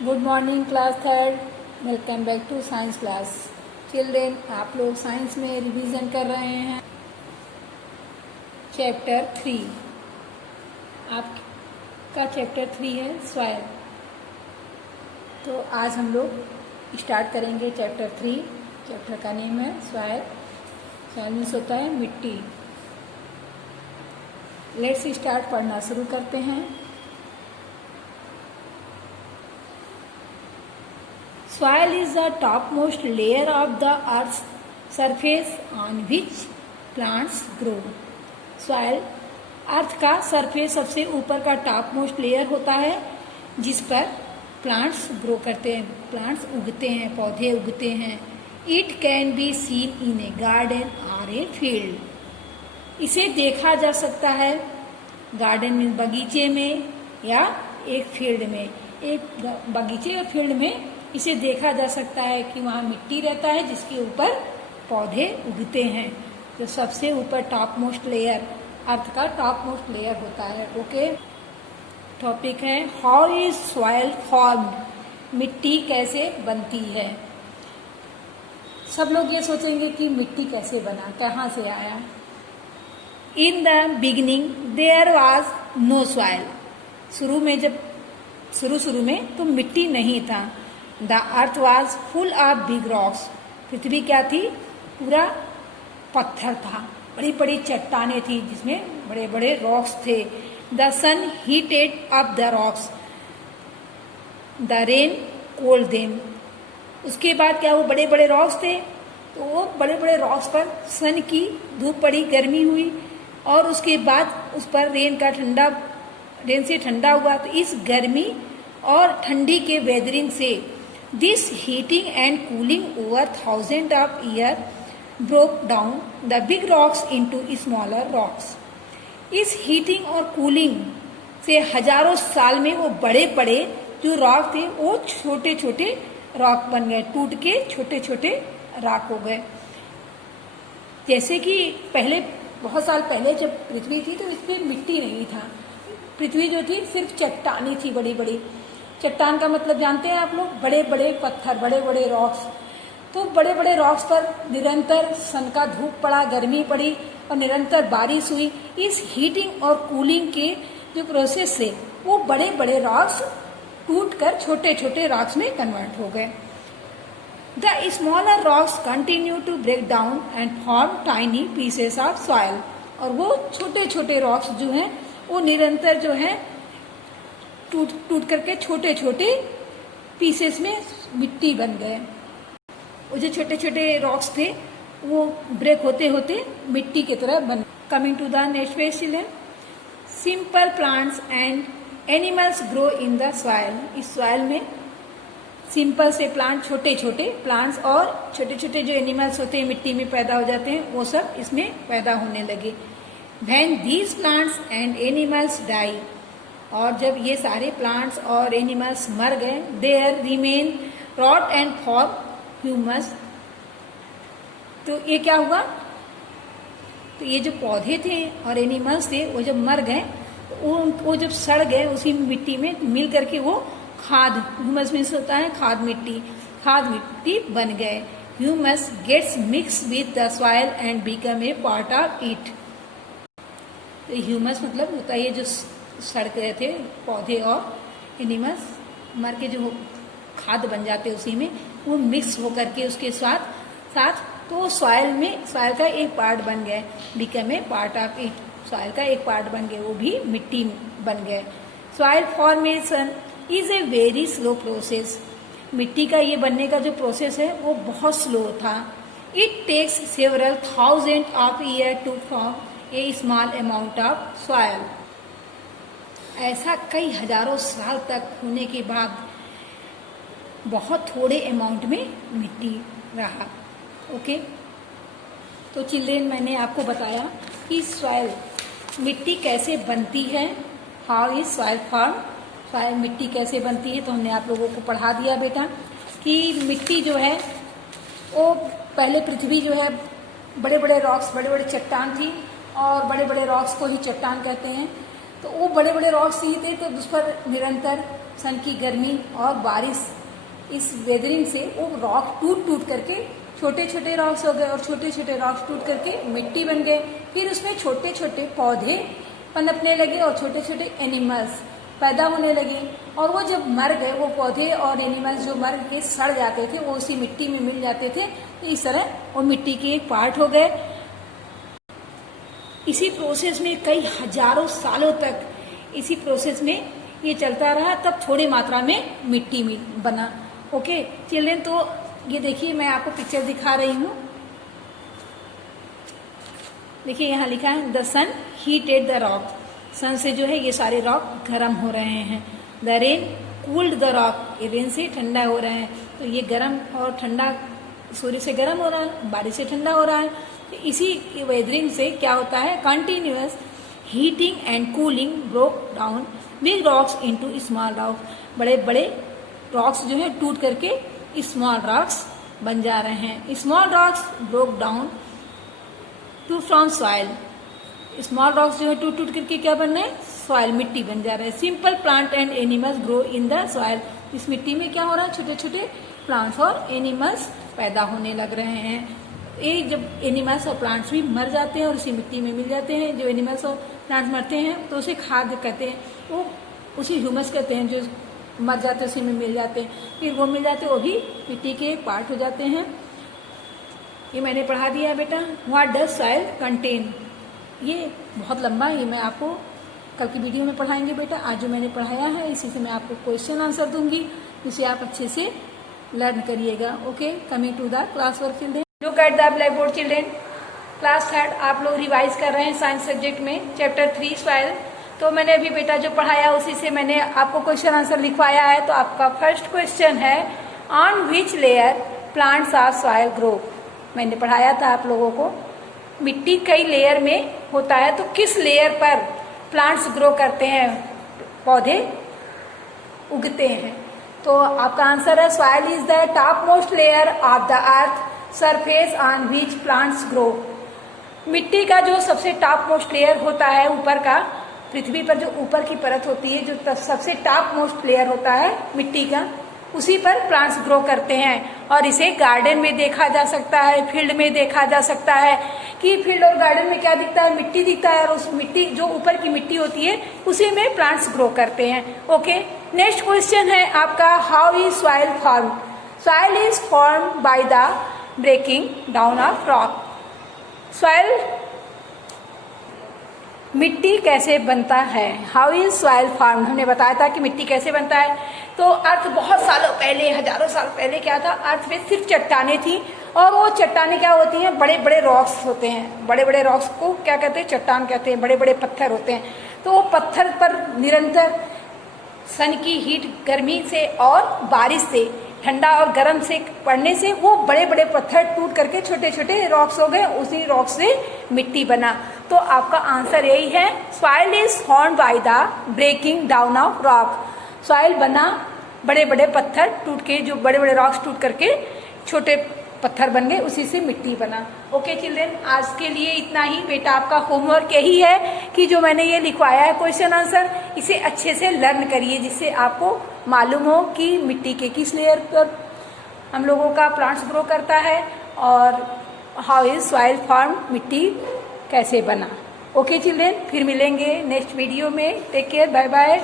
Good morning class third. Welcome back to science class. Children, आप लोग science में revision कर रहे हैं चैप्टर 3। आपका चैप्टर 3 है सॉइल। तो आज हम लोग स्टार्ट करेंगे चैप्टर 3। चैप्टर का नेम है सॉइल। सॉइल मीन्स होता है मिट्टी। लेट्स स्टार्ट, पढ़ना शुरू करते हैं। Soil is the topmost layer of the earth's surface on which plants grow. Soil अर्थ का सरफेस सबसे ऊपर का टॉप मोस्ट लेयर होता है जिस पर प्लांट्स ग्रो करते हैं, प्लांट्स उगते हैं, पौधे उगते हैं। It can be seen in A garden और ए फील्ड। इसे देखा जा सकता है गार्डन में, बगीचे में, या एक फील्ड में। एक बगीचे और फील्ड में इसे देखा जा सकता है कि वहाँ मिट्टी रहता है जिसके ऊपर पौधे उगते हैं। तो सबसे ऊपर टॉप मोस्ट लेयर, अर्थ का टॉप मोस्ट लेयर होता है। ओके, टॉपिक है हाउ इज सॉइल फॉर्म्ड। मिट्टी कैसे बनती है। सब लोग ये सोचेंगे कि मिट्टी कैसे बना, कहाँ से आया। In the beginning there was no soil. शुरू में तो मिट्टी नहीं था। The earth was full of big rocks. पृथ्वी क्या थी? पूरा पत्थर था, बड़ी बड़ी चट्टानें थी जिसमें बड़े बड़े रॉक्स थे। The sun heated up the rocks, the rain cooled them. उसके बाद क्या, वो बड़े बड़े रॉक्स थे तो वो बड़े बड़े रॉक्स पर सन की धूप पड़ी, गर्मी हुई, और उसके बाद उस पर रेन से ठंडा हुआ। तो इस गर्मी और ठंडी के वेदरिंग से this heating and cooling over thousand of year broke down the big rocks into smaller rocks. इस हीटिंग और कूलिंग से हजारों साल में वो बड़े बड़े जो रॉक थे वो छोटे छोटे रॉक बन गए, टूट के छोटे छोटे रॉक हो गए। जैसे कि पहले, बहुत साल पहले जब पृथ्वी थी तो इस पर मिट्टी नहीं था। पृथ्वी जो थी सिर्फ चट्टानी थी, बड़ी बड़ी। चट्टान का मतलब जानते हैं आप लोग, बड़े बड़े पत्थर, बड़े बड़े रॉक्स। तो बड़े बड़े रॉक्स पर निरंतर सन का धूप पड़ा, गर्मी पड़ी और निरंतर बारिश हुई। इस हीटिंग और कूलिंग के जो प्रोसेस से वो बड़े बड़े रॉक्स टूट कर छोटे छोटे रॉक्स में कन्वर्ट हो गए। The smaller rocks continue to break down and form tiny pieces of soil. और वो छोटे छोटे रॉक्स जो हैं वो निरंतर जो है टूट करके छोटे छोटे पीसेस में मिट्टी बन गए। वो जो छोटे छोटे रॉक्स थे वो ब्रेक होते होते मिट्टी की तरह बन। Coming to the next page children. Simple plants and animals grow in the soil. इस सॉइल में सिंपल से प्लांट, छोटे छोटे प्लांट्स और छोटे छोटे जो एनिमल्स होते हैं मिट्टी में पैदा हो जाते हैं, वो सब इसमें पैदा होने लगे। When these plants and animals die, और जब ये सारे प्लांट्स और एनिमल्स मर गए, their remain rot and form humus. तो ये क्या हुआ, तो ये जो पौधे थे और एनिमल्स थे वो जब मर गए तो वो जब सड़ गए उसी मिट्टी में मिल करके वो खाद, ह्यूमस मीन्स होता है खाद मिट्टी, खाद मिट्टी बन गए। Humus gets mixed with the soil and become a part of it. Humus मतलब होता है ये जो सड़ गए थे पौधे और एनिमल्स मर के जो खाद बन जाते उसी में वो मिक्स होकर के उसके साथ तो सॉइल का एक पार्ट बन गए। Become a part of it, soil का एक पार्ट बन गए, वो भी मिट्टी बन गए। Soil formation is a very slow process. मिट्टी का ये बनने का जो प्रोसेस है वो बहुत स्लो था। It takes several thousand of year to form a small amount of soil. ऐसा कई हजारों साल तक होने के बाद बहुत थोड़े अमाउंट में मिट्टी रहा। ओके, तो चिल्ड्रेन मैंने आपको बताया कि सॉइल, मिट्टी कैसे बनती है। How is soil form. Soil, मिट्टी कैसे बनती है, तो हमने आप लोगों को पढ़ा दिया बेटा कि मिट्टी जो है वो पहले पृथ्वी जो है बड़े बड़े रॉक्स, बड़े बड़े चट्टान थी और बड़े बड़े रॉक्स को ही चट्टान कहते हैं। तो वो बड़े बड़े रॉक्स ही थे तो उस पर निरंतर सन की गर्मी और बारिश, इस वेदरिंग से वो रॉक टूट टूट करके छोटे छोटे रॉक्स हो गए और छोटे छोटे रॉक्स टूट करके मिट्टी बन गए। फिर उसमें छोटे छोटे पौधे पनपने लगे और छोटे छोटे एनिमल्स पैदा होने लगे, और वो जब मर गए, वो पौधे और एनिमल्स जो मर के सड़ जाते थे वो उसी मिट्टी में मिल जाते थे। इस तरह वो मिट्टी के एक पार्ट हो गए। इसी प्रोसेस में कई हजारों सालों तक इसी प्रोसेस में ये चलता रहा, तब थोड़ी मात्रा में मिट्टी बना। ओके चिल्ड्रेन, तो ये देखिए मैं आपको पिक्चर दिखा रही हूँ। देखिए यहाँ लिखा है the sun heated the rock, sun से जो है ये सारे रॉक गर्म हो रहे हैं। The rain cooled the rock, ये रेन से ठंडा हो रहे हैं। तो ये गर्म और ठंडा, सूर्य से गर्म हो रहा है, बारिश से ठंडा हो रहा है। तो इसी वेदरिंग से क्या होता है, continuous heating and cooling broke down big rocks into small rocks, बड़े बड़े रॉक्स जो है टूट करके स्मॉल रॉक्स बन जा रहे हैं। Small rocks broke down to from soil, small rocks जो है टूट टूट करके क्या बन रहे हैं, सॉइल, मिट्टी बन जा रहा है। Simple plant and animals grow in the soil, इस मिट्टी में क्या हो रहा है, छोटे छोटे प्लांट्स और एनिमल्स पैदा होने लग रहे हैं। ये जब एनिमल्स और प्लांट्स भी मर जाते हैं और उसी मिट्टी में मिल जाते हैं, जो एनिमल्स और प्लांट्स मरते हैं तो उसे खाद्य कहते हैं, वो उसी ह्यूमस कहते हैं, जो मर जाते हैं उसी में मिल जाते हैं। फिर वो मिल जाते हैं, वो भी मिट्टी के एक पार्ट हो जाते हैं। ये मैंने पढ़ा दिया बेटा। व्हाट डज सॉइल कंटेन, ये बहुत लंबा है, ये मैं आपको कल की वीडियो में पढ़ाएंगे बेटा। आज जो मैंने पढ़ाया है इसी से मैं आपको क्वेश्चन आंसर दूंगी, जिसे आप अच्छे से लर्न करिएगा। Okay, coming to the class work children, look at the black board children. Class 3 आप लोग रिवाइज कर रहे हैं साइंस सब्जेक्ट में चैप्टर 3 सॉइल। तो मैंने अभी बेटा जो पढ़ाया उसी से मैंने आपको क्वेश्चन आंसर लिखवाया है। तो आपका फर्स्ट क्वेश्चन है, on which layer plants of soil grow. मैंने पढ़ाया था आप लोगों को, मिट्टी कई लेयर में होता है, तो किस लेयर पर प्लांट्स ग्रो करते हैं, पौधे उगते हैं। तो आपका आंसर है soil is the top most layer of the earth surface on which plants grow. मिट्टी का जो सबसे टॉप मोस्ट लेयर होता है, ऊपर का, पृथ्वी पर जो ऊपर की परत होती है, जो सबसे टॉप मोस्ट लेयर होता है मिट्टी का, उसी पर प्लांट्स ग्रो करते हैं। और इसे गार्डन में देखा जा सकता है, फील्ड में देखा जा सकता है कि फील्ड और गार्डन में क्या दिखता है, मिट्टी दिखता है, और उस मिट्टी जो ऊपर की मिट्टी होती है उसी में प्लांट्स ग्रो करते हैं। ओके, नेक्स्ट क्वेश्चन है आपका, how is soil form. Soil is form by the breaking down of rock. Soil, मिट्टी कैसे बनता है, हाउ इज सॉइल फॉर्म। हमने बताया था कि मिट्टी कैसे बनता है। तो अर्थ बहुत सालों पहले, हजारों साल पहले क्या था, अर्थ में सिर्फ चट्टाने थी, और वो चट्टाने क्या होती हैं, बड़े बड़े रॉक्स होते हैं। बड़े बड़े रॉक्स को क्या कहते हैं, चट्टान कहते हैं। बड़े बड़े पत्थर होते हैं। तो वो पत्थर पर निरंतर सन की हीट, गर्मी से और बारिश से, ठंडा और गर्म से पड़ने से वो बड़े बड़े पत्थर टूट करके छोटे छोटे रॉक्स हो गए, उसी रॉक से मिट्टी बना। तो आपका आंसर यही है, soil is formed by the breaking down of rock. Soil बना बड़े बड़े पत्थर टूट के, जो बड़े बड़े रॉक्स टूट करके छोटे पत्थर बन गए, उसी से मिट्टी बना। ओके चिल्ड्रेन, आज के लिए इतना ही। बेटा आपका होमवर्क यही है कि जो मैंने ये लिखवाया है क्वेश्चन आंसर, इसे अच्छे से लर्न करिए, जिससे आपको मालूम हो कि मिट्टी के किस लेयर पर हम लोगों का प्लांट्स ग्रो करता है, और हाउ इज सॉइल फॉर्म, मिट्टी कैसे बना। ओके चिल्ड्रेन, फिर मिलेंगे नेक्स्ट वीडियो में। Take care, bye bye.